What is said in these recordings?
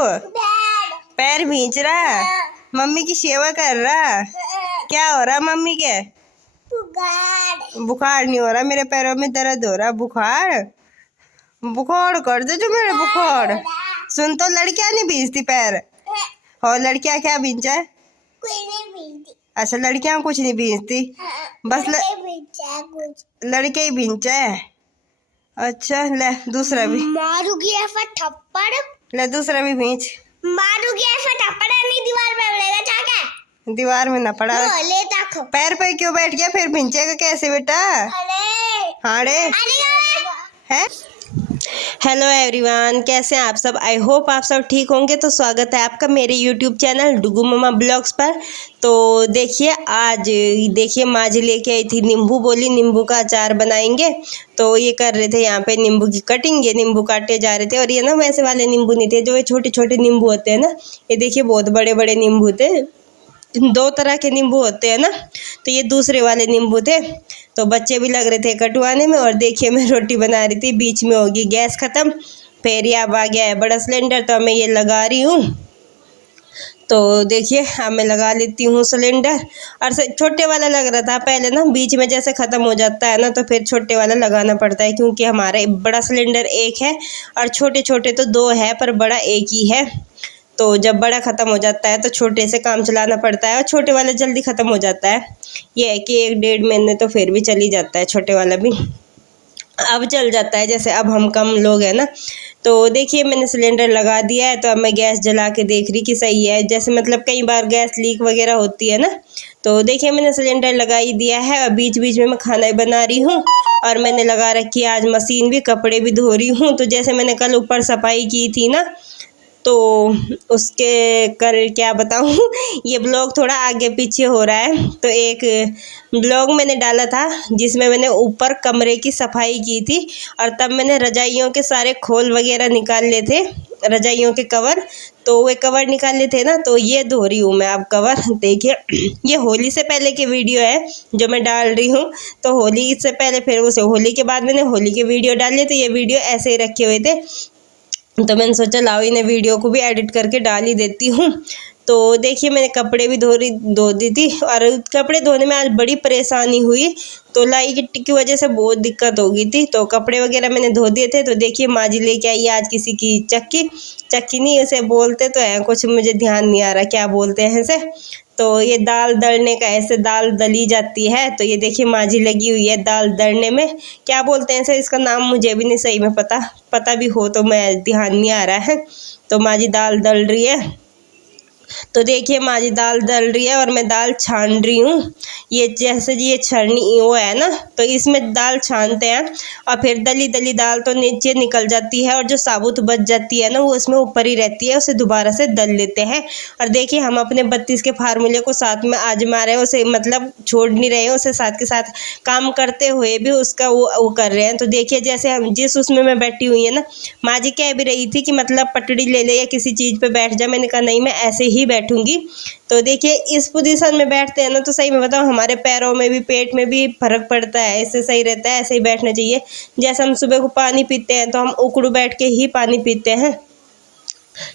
पैर भींच रहा, मम्मी की सेवा कर रहा। क्या हो रहा मम्मी के? बुखार नहीं हो रहा, मेरे पैरों में दर्द हो रहा। बुखार बुखार कर दे जो मेरे बुखार। सुन तो, लड़कियां नहीं भींचती पैर। और लड़कियां क्या भींचा है? कोई नहीं भींचती। अच्छा, लड़कियां कुछ नहीं भींचती, बस लड़के ही भींचा है। अच्छा, ले दूसरा भी मारूंगी ऐसा थप्पड़। ले दूसरा भी भींच। मारूंगी ऐसा थप्पड़, नहीं दीवार पे पड़ेगा। चाका दीवार में ना पड़ा। ले ताको। पैर पे क्यों बैठ गया? फिर भींचेगा कैसे बेटा? हाड़े है। हेलो एवरीवन, कैसे हैं आप सब? आई होप आप सब ठीक होंगे। तो स्वागत है आपका मेरे यूट्यूब चैनल डुगू मम्मा ब्लॉग्स पर। तो देखिए, आज देखिए माँ जी लेके आई थी नींबू, बोली नींबू का अचार बनाएंगे। तो ये कर रहे थे यहाँ पे नींबू की कटिंग। ये नींबू काटे जा रहे थे, और ये ना वैसे वाले नींबू नहीं थे, जो ये छोटे छोटे नींबू होते हैं ना। ये देखिए बहुत बड़े बड़े नींबू थे। दो तरह के नींबू होते हैं ना, तो ये दूसरे वाले नींबू थे। तो बच्चे भी लग रहे थे कटवाने में। और देखिए मैं रोटी बना रही थी, बीच में होगी गैस ख़त्म। फिर ये अब आ गया है बड़ा सिलेंडर, तो मैं ये लगा रही हूँ। तो देखिए अब मैं लगा लेती हूँ सिलेंडर। और छोटे वाला लग रहा था पहले ना, बीच में जैसे ख़त्म हो जाता है ना, तो फिर छोटे वाला लगाना पड़ता है, क्योंकि हमारा बड़ा सिलेंडर एक है और छोटे छोटे तो दो है, पर बड़ा एक ही है। तो जब बड़ा ख़त्म हो जाता है तो छोटे से काम चलाना पड़ता है, और छोटे वाला जल्दी ख़त्म हो जाता है। ये है कि 1-1.5 महीने तो फिर भी चल ही जाता है छोटे वाला भी। अब चल जाता है, जैसे अब हम कम लोग हैं ना। तो देखिए मैंने सिलेंडर लगा दिया है। तो अब मैं गैस जला के देख रही कि सही है, जैसे मतलब कई बार गैस लीक वगैरह होती है ना। तो देखिए मैंने सिलेंडर लगा ही दिया है, और बीच बीच में मैं खाना बना रही हूँ। और मैंने लगा रखी है आज मशीन भी, कपड़े भी धो रही हूँ। तो जैसे मैंने कल ऊपर सफाई की थी ना, तो उसके कर क्या बताऊँ ये ब्लॉग थोड़ा आगे पीछे हो रहा है। तो एक ब्लॉग मैंने डाला था जिसमें मैंने ऊपर कमरे की सफाई की थी, और तब मैंने रजाइयों के सारे खोल वगैरह निकाल लिए थे, रजाइयों के कवर। तो वे कवर निकाल लिए थे ना, तो ये धो रही हूँ मैं अब कवर। देखिए ये होली से पहले की वीडियो है जो मैं डाल रही हूँ। तो होली से पहले, फिर उसे होली के बाद मैंने होली की वीडियो डाली। तो ये वीडियो ऐसे ही रखे हुए थे, तो मैंने सोचा लाओ इन्हें वीडियो को भी एडिट करके डाल ही देती हूँ। तो देखिए मैंने कपड़े भी धो दी थी, और कपड़े धोने में आज बड़ी परेशानी हुई। तो लाइट की वजह से बहुत दिक्कत हो गई थी। तो कपड़े वगैरह मैंने धो दिए थे। तो देखिए माँ जी लेके आई आज किसी की चक्की नहीं, ऐसे बोलते तो हैं कुछ, मुझे ध्यान नहीं आ रहा क्या बोलते हैं ऐसे। तो ये दाल दलने का, ऐसे दाल दली जाती है। तो ये देखिए माँ जी लगी हुई है दाल दलने में। क्या बोलते हैं ऐसे, इसका नाम मुझे भी नहीं सही में पता भी हो तो मैं ध्यान नहीं आ रहा है। तो माँ जी दाल दल रही है। तो देखिए माँ जी दाल दल रही है, और मैं दाल छान रही हूँ। ये जैसे ये छलनी वो है ना, तो इसमें दाल छानते हैं, और फिर दली दली दाल तो नीचे निकल जाती है, और जो साबुत बच जाती है ना, वो उसमें ऊपर ही रहती है। उसे दोबारा से दल लेते हैं। और देखिए हम अपने 32 के फार्मूले को साथ में आजमा रहे हैं, उसे मतलब छोड़ नहीं रहे हैं, उसे साथ के साथ काम करते हुए भी उसका वो कर रहे हैं। तो देखिए जैसे हम जिस उसमें मैं बैठी हुई है ना, माँ जी कह भी रही थी कि मतलब पटड़ी ले ले या किसी चीज़ पे बैठ जा। मैंने कहा नहीं, मैं ऐसे ही बैठूंगी। तो देखिए इस पोजीशन में बैठते हैं ना, तो सही में बताओ हमारे पैरों में भी पेट में भी फर्क पड़ता है। इससे सही रहता है, ऐसे ही बैठना चाहिए। जैसे हम सुबह को पानी पीते हैं, तो हम उकड़ू बैठ के ही पानी पीते हैं।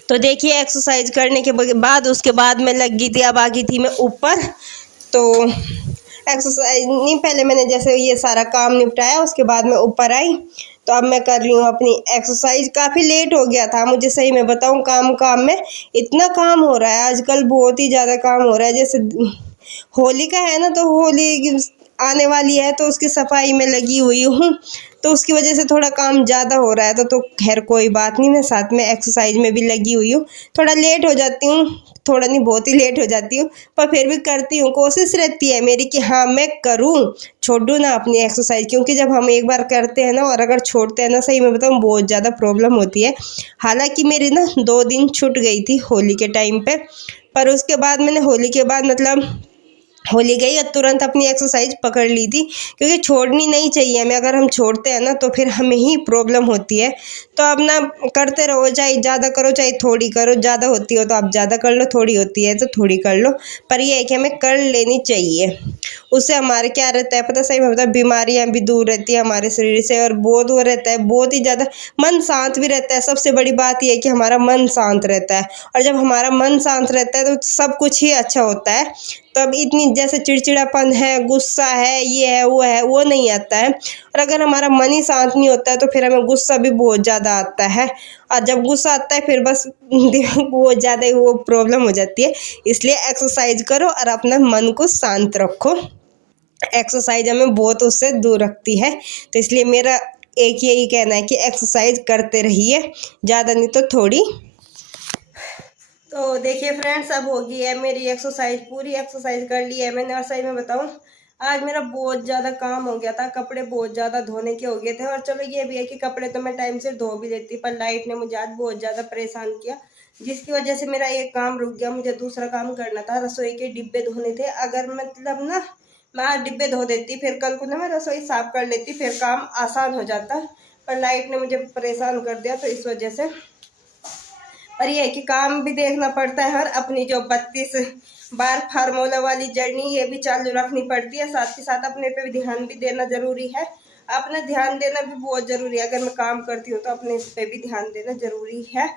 तो देखिए एक्सरसाइज करने के बाद उसके बाद मैं लग गई थी, अब आ गई थी मैं ऊपर। तो एक्सरसाइज नहीं, पहले मैंने जैसे ये सारा काम निपटाया, उसके बाद मैं ऊपर आई। तो अब मैं कर रही हूँ अपनी एक्सरसाइज। काफ़ी लेट हो गया था मुझे, सही में बताऊँ, काम में इतना काम हो रहा है आजकल, बहुत ही ज़्यादा काम हो रहा है। जैसे होली का है ना, तो होली आने वाली है, तो उसकी सफाई में लगी हुई हूँ। तो उसकी वजह से थोड़ा काम ज़्यादा हो रहा है। तो खैर कोई बात नहीं, मैं साथ में एक्सरसाइज में भी लगी हुई हूँ। थोड़ा लेट हो जाती हूँ, थोड़ा नहीं बहुत ही लेट हो जाती हूँ, पर फिर भी करती हूँ। कोशिश रहती है मेरी कि हाँ मैं करूँ, छोड़ूँ ना अपनी एक्सरसाइज। क्योंकि जब हम एक बार करते हैं ना, और अगर छोड़ते हैं ना, सही में बताऊँ बहुत ज़्यादा प्रॉब्लम होती है। हालांकि मेरी ना 2 दिन छूट गई थी होली के टाइम पे, पर उसके बाद मैंने होली के बाद मतलब होली गई और तुरंत अपनी एक्सरसाइज पकड़ ली थी। क्योंकि छोड़नी नहीं चाहिए हमें, अगर हम छोड़ते हैं ना तो फिर हमें ही प्रॉब्लम होती है। तो अब ना करते रहो, चाहे ज़्यादा करो चाहे थोड़ी करो। ज़्यादा होती हो तो आप ज़्यादा कर लो, थोड़ी होती है तो थोड़ी कर लो, पर ये है कि हमें कर लेनी चाहिए। उससे हमारे क्या रहता है पता, सही में मतलब बीमारियां भी दूर रहती है हमारे शरीर से, और बहुत वो रहता है, बहुत ही ज़्यादा मन शांत भी रहता है। सबसे बड़ी बात यह है कि हमारा मन शांत रहता है, और जब हमारा मन शांत रहता है तो सब कुछ ही अच्छा होता है। तब इतनी जैसे चिड़चिड़ापन है, गुस्सा है, ये है वो नहीं आता है। और अगर हमारा मन ही शांत नहीं होता है तो फिर हमें गुस्सा भी बहुत ज़्यादा आता है, और जब गुस्सा आता है फिर बस बहुत ज़्यादा वो प्रॉब्लम हो जाती है। इसलिए एक्सरसाइज करो और अपना मन को शांत रखो। एक्सरसाइज हमें बहुत उससे दूर रखती है, तो इसलिए मेरा एक यही कहना है कि एक्सरसाइज करते रहिए, ज़्यादा नहीं तो थोड़ी। तो देखिए फ्रेंड्स, अब हो गई है मेरी एक्सरसाइज, पूरी एक्सरसाइज कर ली है मैंने। और सही में बताऊं, आज मेरा बहुत ज़्यादा काम हो गया था, कपड़े बहुत ज़्यादा धोने के हो गए थे। और चलो ये भी है कि कपड़े तो मैं टाइम से धो भी लेती, पर लाइट ने मुझे आज बहुत ज़्यादा परेशान किया, जिसकी वजह से मेरा एक काम रुक गया। मुझे दूसरा काम करना था, रसोई के डिब्बे धोने थे। अगर मतलब ना मैं आज डिब्बे धो देती, फिर कल को ना मैं रसोई साफ कर लेती, फिर काम आसान हो जाता। पर लाइट ने मुझे परेशान कर दिया, तो इस वजह से। और ये है कि काम भी देखना पड़ता है, और अपनी जो 32 बार फार्मूला वाली जर्नी ये भी चालू रखनी पड़ती है। साथ ही साथ अपने पे भी ध्यान भी देना ज़रूरी है। अपना ध्यान देना भी बहुत ज़रूरी है। अगर मैं काम करती हूँ तो अपने पे भी ध्यान देना ज़रूरी है।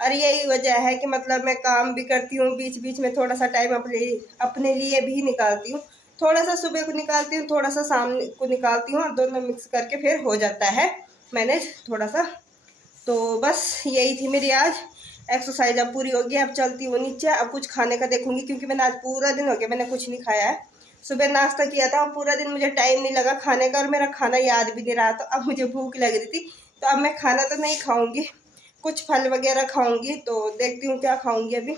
और यही वजह है कि मतलब मैं काम भी करती हूँ, बीच बीच में थोड़ा सा टाइम अपने लिए भी निकालती हूँ। थोड़ा सा सुबह को निकालती हूँ, थोड़ा सा शाम को निकालती हूँ, और दोनों मिक्स करके फिर हो जाता है मैनेज थोड़ा सा। तो बस यही थी मेरी आज एक्सरसाइज, अब पूरी होगी। अब चलती हूँ नीचे, अब कुछ खाने का देखूंगी, क्योंकि मैंने आज पूरा दिन हो गया मैंने कुछ नहीं खाया है। सुबह नाश्ता किया था और पूरा दिन मुझे टाइम नहीं लगा खाने का, और मेरा खाना याद भी नहीं रहा। तो अब मुझे भूख लग रही थी, तो अब मैं खाना तो नहीं खाऊंगी, कुछ फल वगैरह खाऊंगी। तो देखती हूँ क्या खाऊंगी अभी।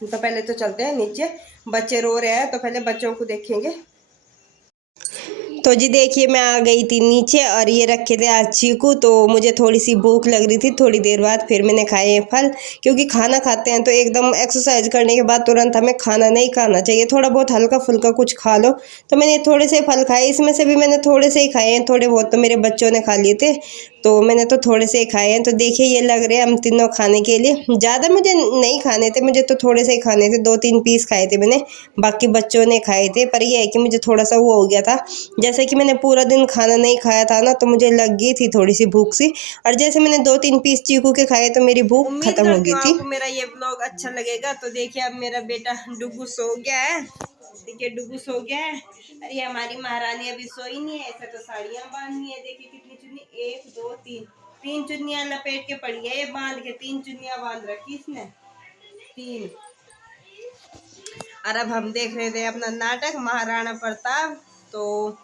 तो पहले तो चलते हैं नीचे, बच्चे रो रहे हैं तो पहले बच्चों को देखेंगे। तो जी देखिए, मैं आ गई थी नीचे, और ये रखे थे आज चीकू। तो मुझे थोड़ी सी भूख लग रही थी, थोड़ी देर बाद फिर मैंने खाए ये फल, क्योंकि खाना खाते हैं तो एकदम एक्सरसाइज करने के बाद तुरंत हमें खाना नहीं खाना चाहिए, थोड़ा बहुत हल्का फुल्का कुछ खा लो। तो मैंने थोड़े से फल खाए, इसमें से भी मैंने थोड़े से ही खाए हैं, थोड़े बहुत तो मेरे बच्चों ने खा लिए थे, तो मैंने तो थोड़े से ही खाए हैं। तो देखिए ये लग रहे हैं हम तीनों खाने के लिए, ज़्यादा मुझे नहीं खाने थे, मुझे तो थोड़े से ही खाने थे, 2-3 पीस खाए थे मैंने, बाकी बच्चों ने खाए थे। पर ये है कि मुझे थोड़ा सा वो हो गया था, जैसे कि मैंने पूरा दिन खाना नहीं खाया था ना, तो मुझे लग गई थी थोड़ी सी भूख सी, और जैसे मैंने 2-3 पीस चीकू के खाए तो मेरी भूख खत्म हो गई थी। आपको मेरा ये ब्लॉग अच्छा लगेगा। तो देखिए अब मेरा बेटा डुगू सो गया है, देखिए डुगू सो गया है। अरे हमारी महारानी अभी सोई नहीं है, ऐसा तो साड़ियाँ बांधनी है। देखिए कितनी चुन्नी, 1 2 3 चुन्नियाँ लपेट के पड़ी है, ये बांध के 3 चुन्नियाँ बांध रखी इसने, 3। और अब हम देख रहे थे अपना नाटक महाराणा प्रताप। तो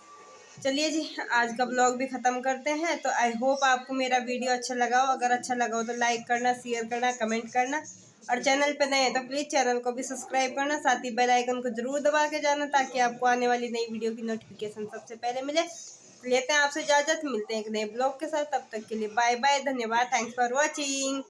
चलिए जी, आज का ब्लॉग भी ख़त्म करते हैं। तो आई होप आपको मेरा वीडियो अच्छा लगा हो। अगर अच्छा लगा हो तो लाइक करना, शेयर करना, कमेंट करना, और चैनल पे नए हैं तो प्लीज़ चैनल को भी सब्सक्राइब करना, साथ ही बेल आइकन को ज़रूर दबा के जाना, ताकि आपको आने वाली नई वीडियो की नोटिफिकेशन सबसे पहले मिले। लेते हैं आपसे इजाज़त, मिलते हैं एक नए ब्लॉग के साथ, तब तक के लिए बाय बाय, धन्यवाद, थैंक्स फॉर वॉचिंग।